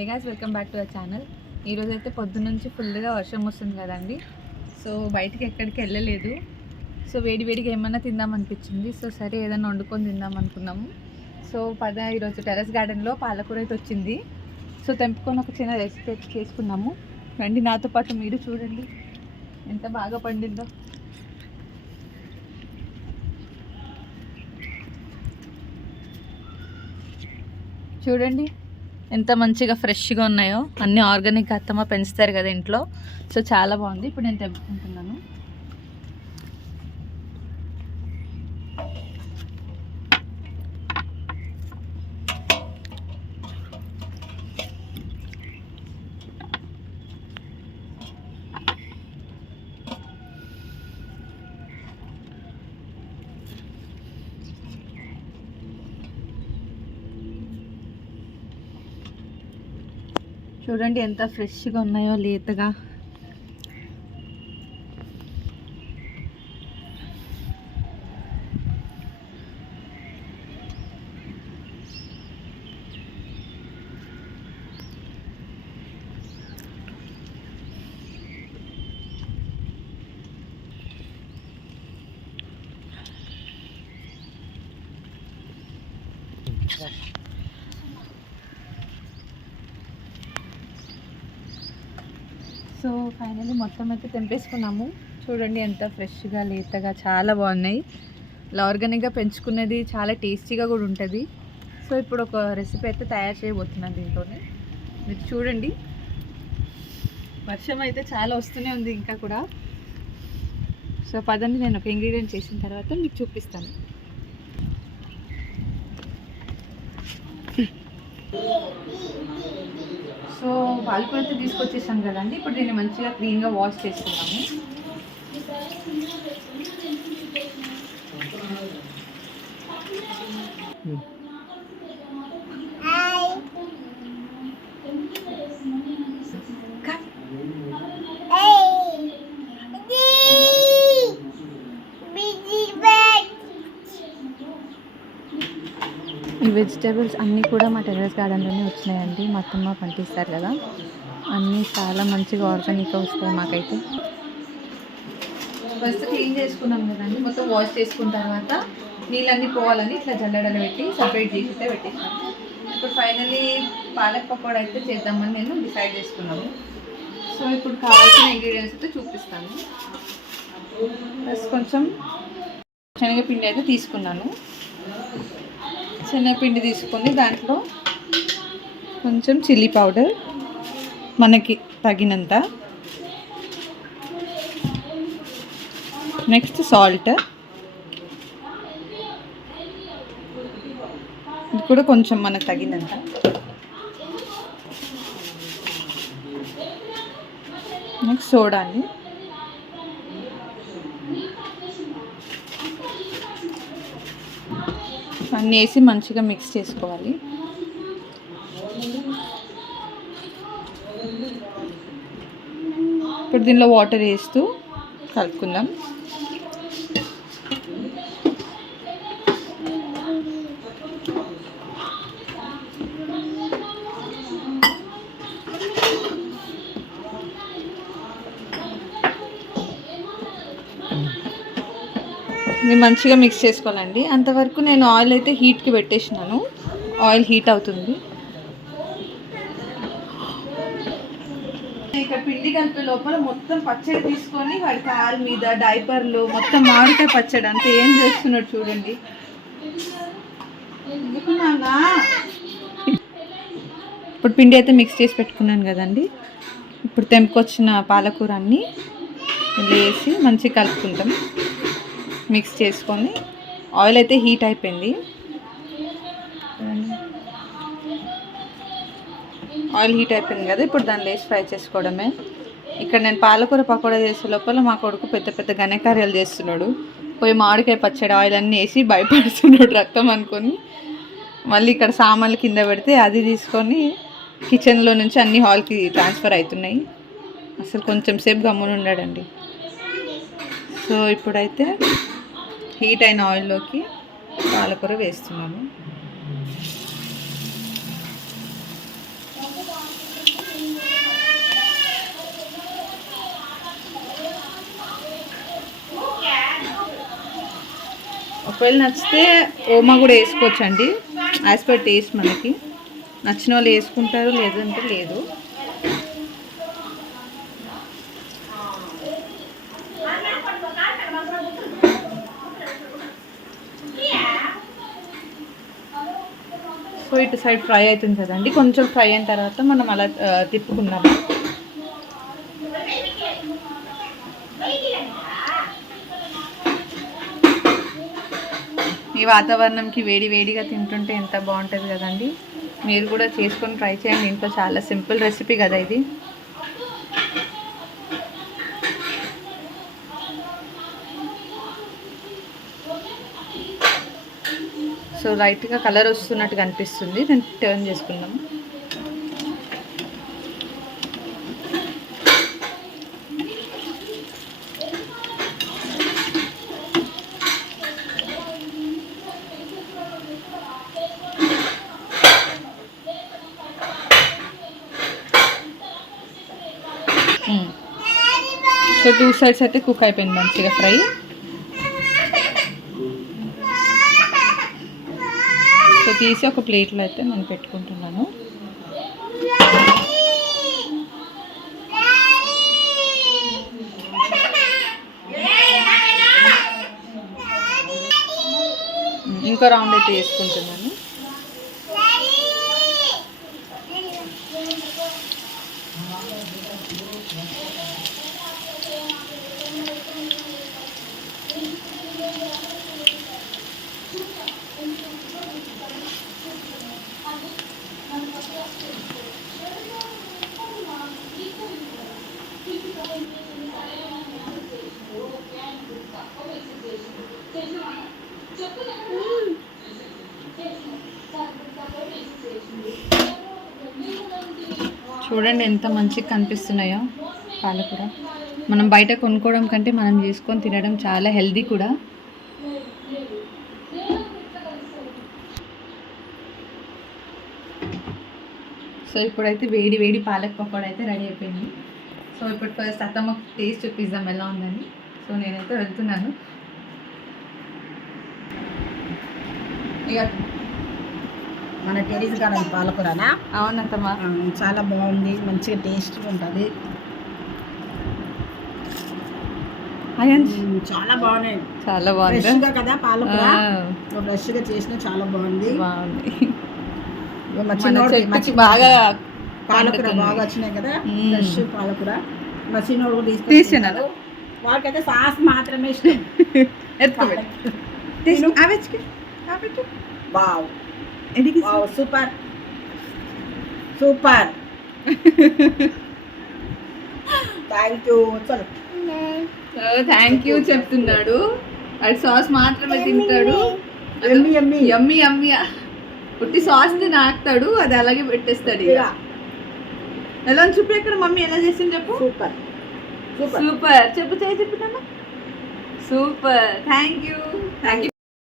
Hey guys, welcome back to the channel. ఈరోజు అయితే పొద్దున్న నుంచి ఫుల్గా వర్షం వస్తుంది కదండి. సో బయటికి ఎక్కడికి వెళ్ళలేదు. సో వేడిగా ఏమన్నా తిందాం అనిపించింది. సో సరే ఏదైనా వండుకొని తిందాం అనుకున్నాము. సో ఈరోజు టెర్రస్ గార్డెన్లో పాలకూర అయితే వచ్చింది. సో తెంపుకొని ఒక చిన్న రెసిపీ చేసుకున్నాము. రండి నాతో పాటు మీరు చూడండి ఎంత బాగా పండిందో. చూడండి ఎంత మంచిగా ఫ్రెష్గా ఉన్నాయో. అన్నీ ఆర్గానిక్ అత్తమ్మ పెంచుతారు కదా ఇంట్లో. సో చాలా బాగుంది. ఇప్పుడు నేను తెంపుకుంటున్నాను. చూడండి ఎంత ఫ్రెష్గా ఉన్నాయో, లేతగా. సో ఫైనల్లీ మొత్తం అయితే తెంపేసుకున్నాము. చూడండి ఎంత ఫ్రెష్గా, లేతగా, చాలా బాగున్నాయి. ఇలా ఆర్గానిక్గా పెంచుకునేది చాలా టేస్టీగా కూడా ఉంటుంది. సో ఇప్పుడు ఒక రెసిపీ అయితే తయారు చేయబోతున్నాను దీంతోనే. మీరు చూడండి, వర్షం అయితే చాలా వస్తూనే ఉంది ఇంకా కూడా. సో పదండి, నేను ఒక ఇంగ్రీడియంట్ చేసిన తర్వాత మీకు చూపిస్తాను. సో పాలకూర అయితే తీసుకొచ్చేసాం కదండి. ఇప్పుడు దీన్ని మంచిగా క్లీన్గా వాష్ చేసుకున్నాము. ఈ వెజిటేబుల్స్ అన్నీ కూడా మా టెర్రస్ గార్డెన్లోనే వచ్చినాయండి. మా అత్తమ్మ పండిస్తారు కదా, అన్నీ చాలా మంచిగా ఆర్గానిక్గా వస్తాయి మాకైతే. ఫస్ట్ క్లీన్ చేసుకున్నాం కదండి, మొత్తం వాష్ చేసుకున్న తర్వాత నీళ్ళన్నీ పోవాలని ఇట్లా జల్లెడలో పెట్టి సపరేట్ చేసి అయితే పెట్టేసాను. ఇప్పుడు ఫైనల్లీ పాలక్ పకోడా అయితే చేద్దామని నేను డిసైడ్ చేసుకున్నాను. సో ఇప్పుడు కావాల్సిన ఇంగ్రీడియంట్స్ అయితే చూపిస్తాను. ఫస్ట్ కొంచెం శనగపిండి అయితే తీసుకున్నాను. శనగపిండి తీసుకొని దాంట్లో కొంచెం చిల్లీ పౌడర్ మనకి తగినంత, నెక్స్ట్ సాల్ట్, ఇది కూడా కొంచెం మనకు తగినంత, నెక్స్ట్ సోడాని, అన్నీ వేసి మంచిగా మిక్స్ చేసుకోవాలి. ఇప్పుడు దీనిలో వాటర్ వేస్తూ కలుపుకుందాం. ఇది మంచిగా మిక్స్ చేసుకోవాలండి. అంతవరకు నేను ఆయిల్ అయితే హీట్కి పెట్టేసినాను. ఆయిల్ హీట్ అవుతుంది. ఇక్కడ పిండి కలిపే లోపల మొత్తం పచ్చడి తీసుకొని వాడి కాలు మీద, డైపర్లు మొత్తం మామిడికాయ పచ్చడి అంతా ఏం చేస్తున్నాడు చూడండి. ఇప్పుడు పిండి అయితే మిక్స్ చేసి పెట్టుకున్నాను కదండి. ఇప్పుడు తెంపుకొచ్చిన పాలకూర అన్నీ వేసి మంచిగా కలుపుకుంటాం. మిక్స్ చేసుకొని ఆయిల్ అయితే హీట్ అయిపోయింది. ఆయిల్ హీట్ అయిపోయింది కదా, ఇప్పుడు దాన్ని వేసి ఫ్రై చేసుకోవడమే. ఇక్కడ నేను పాలకూర పకోడా చేసే లోపల మా కొడుకు పెద్ద పెద్ద ఘనకార్యాలు చేస్తున్నాడు. పోయి మామిడికాయ పచ్చడి ఆయిల్ అన్నీ వేసి భయపడుతున్నాడు రక్తం అనుకొని. మళ్ళీ ఇక్కడ సామాన్లు కింద పెడితే అది తీసుకొని కిచెన్లో నుంచి అన్ని హాల్కి ట్రాన్స్ఫర్ అవుతున్నాయి. అసలు కొంచెం సేపు గమ్మున ఉన్నాడండి. సో ఇప్పుడైతే హీట్ అయిన ఆయిల్లోకి పాలకూర వేస్తున్నాను. ఒకవేళ నచ్చితే ఓమా కూడా వేసుకోవచ్చు అండి, యాజ్ పర్ టేస్ట్. మనకి నచ్చిన వాళ్ళు వేసుకుంటారు, లేదంటే లేదు. సో ఇటు సైడ్ ఫ్రై అవుతుంది కదండి, కొంచెం ఫ్రై అయిన తర్వాత మనం అలా తిప్పుకున్నాము. ఈ వాతావరణంకి వేడి వేడిగా తింటుంటే ఎంత బాగుంటుంది కదండి. మీరు కూడా చేసుకొని ట్రై చేయండి ఇంట్లో, చాలా సింపుల్ రెసిపీ కదా ఇది. సో లైట్గా కలర్ వస్తున్నట్టుగా అనిపిస్తుంది, నేను టర్న్ చేసుకున్నాము. సో 2 సైడ్స్ అయితే కుక్ అయిపోయింది మంచిగా ఫ్రై. సో తీసి ఒక ప్లేట్లో అయితే నేను పెట్టుకుంటున్నాను. ఇంకో రౌండ్ అయితే వేసుకుంటున్నాను. చూడండి ఎంత మంచిగా కనిపిస్తున్నాయో పాలకూర. మనం బయట కొనుక్కోవడం కంటే మనం చేసుకొని తినడం చాలా హెల్దీ కూడా. సో ఇప్పుడైతే వేడి వేడి పాలక్ పకోడా అయితే రెడీ అయిపోయింది. సో ఇప్పుడు ఫస్ట్ అత్తమ్మ టేస్ట్ చూపిద్దాం ఎలా ఉందని. సో నేనైతే వెళ్తున్నాను. ఇక మన టెరీస్ గార్డెన్ పాలకూరనా? అవునత్తమ్మ, చాలా బాగుంది, మంచిగా టేస్ట్ ఉంటుంది. చాలా బాగున్నాయి, చాలా బాగుంది. ఫ్రెష్గా కదా పాలకూర, ఫ్రెష్గా చేసిన చాలా బాగుంది. బాగా పాలకూర బాగా వచ్చినాయి కదా, ఫ్రెష్ పాలకూర. మా చిన్నోడు కూడా తీసుకున్నాను. వాళ్ళకైతే సాస్ మాత్రమే ఇష్టం. Wow super super, thank you. చలో థ్యాంక్ యూ చెప్తున్నాడు. అది సాస్ మాత్రమే తింటాడు. యమ్మీ యమ్మీ యమ్మీ యమ్మీ ఉట్టి సాస్ నాకుతాడు, అది అలాగే పెట్టేస్తాడు. ఎలా చూపి ఎక్కడ మమ్మీ ఎలా చేసింది చెప్పు. సూపర్ సూపర్ చెప్పు, చెప్పుతామా. Super, thank you.